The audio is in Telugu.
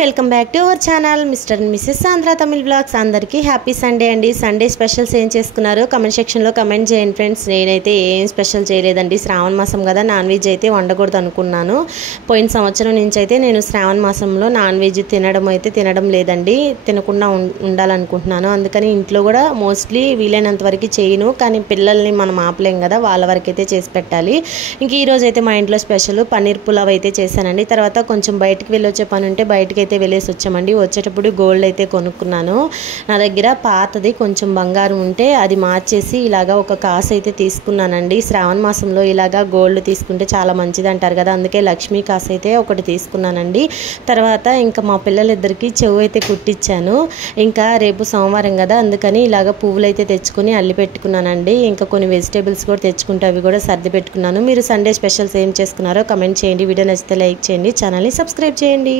Welcome back to our channel Mr and Mrs Andhra Tamil blogs. అందరికీ హ్యాపీ సండే అండి. సండే స్పెషల్స్ ఏం చేసుకున్నారు కమెంట్ సెక్షన్లో కమెంట్ చేయండి ఫ్రెండ్స్. నేనైతే ఏం స్పెషల్ చేయలేదండి. శ్రావణ మాసం కదా, నాన్ వెజ్ అయితే వండకూడదు అనుకున్నాను. పోయిన సంవత్సరం నుంచి అయితే నేను శ్రావణ మాసంలో నాన్ వెజ్ తినడం లేదండి. తినకుండా ఉండాలనుకుంటున్నాను. అందుకని ఇంట్లో కూడా మోస్ట్లీ వీలైనంత వరకు చేయను. కానీ పిల్లల్ని మనం ఆపలేం కదా, వాళ్ళ వరకు అయితే చేసి పెట్టాలి. ఇంక ఈరోజు అయితే మా ఇంట్లో స్పెషల్ పన్నీర్ పులావ్ అయితే చేశానండి. తర్వాత కొంచెం బయటికి వెళ్ళొచ్చే పని ఉంటే బయటకి అయితే వెళ్ళేసి వచ్చామండి. వచ్చేటప్పుడు గోల్డ్ అయితే కొనుక్కున్నాను. నా దగ్గర పాతది కొంచెం బంగారం ఉంటే అది మార్చేసి ఇలాగా ఒక కాసు అయితే తీసుకున్నానండి. శ్రావణ మాసంలో ఇలాగా గోల్డ్ తీసుకుంటే చాలా మంచిది అంటారు కదా, అందుకే లక్ష్మీ కాసు అయితే ఒకటి తీసుకున్నానండి. తర్వాత ఇంకా మా పిల్లలిద్దరికి చెవు అయితే కుట్టించాను. ఇంకా రేపు సోమవారం కదా, అందుకని ఇలాగ పువ్వులు అయితే తెచ్చుకొని అల్లి పెట్టుకున్నానండి. ఇంకా కొన్ని వెజిటేబుల్స్ కూడా తెచ్చుకుంటే అవి కూడా సర్ది పెట్టుకున్నాను. మీరు సండే స్పెషల్స్ ఏం చేసుకున్నారో కమెంట్ చేయండి. వీడియో నచ్చితే లైక్ చేయండి, ఛానల్ని సబ్స్క్రైబ్ చేయండి.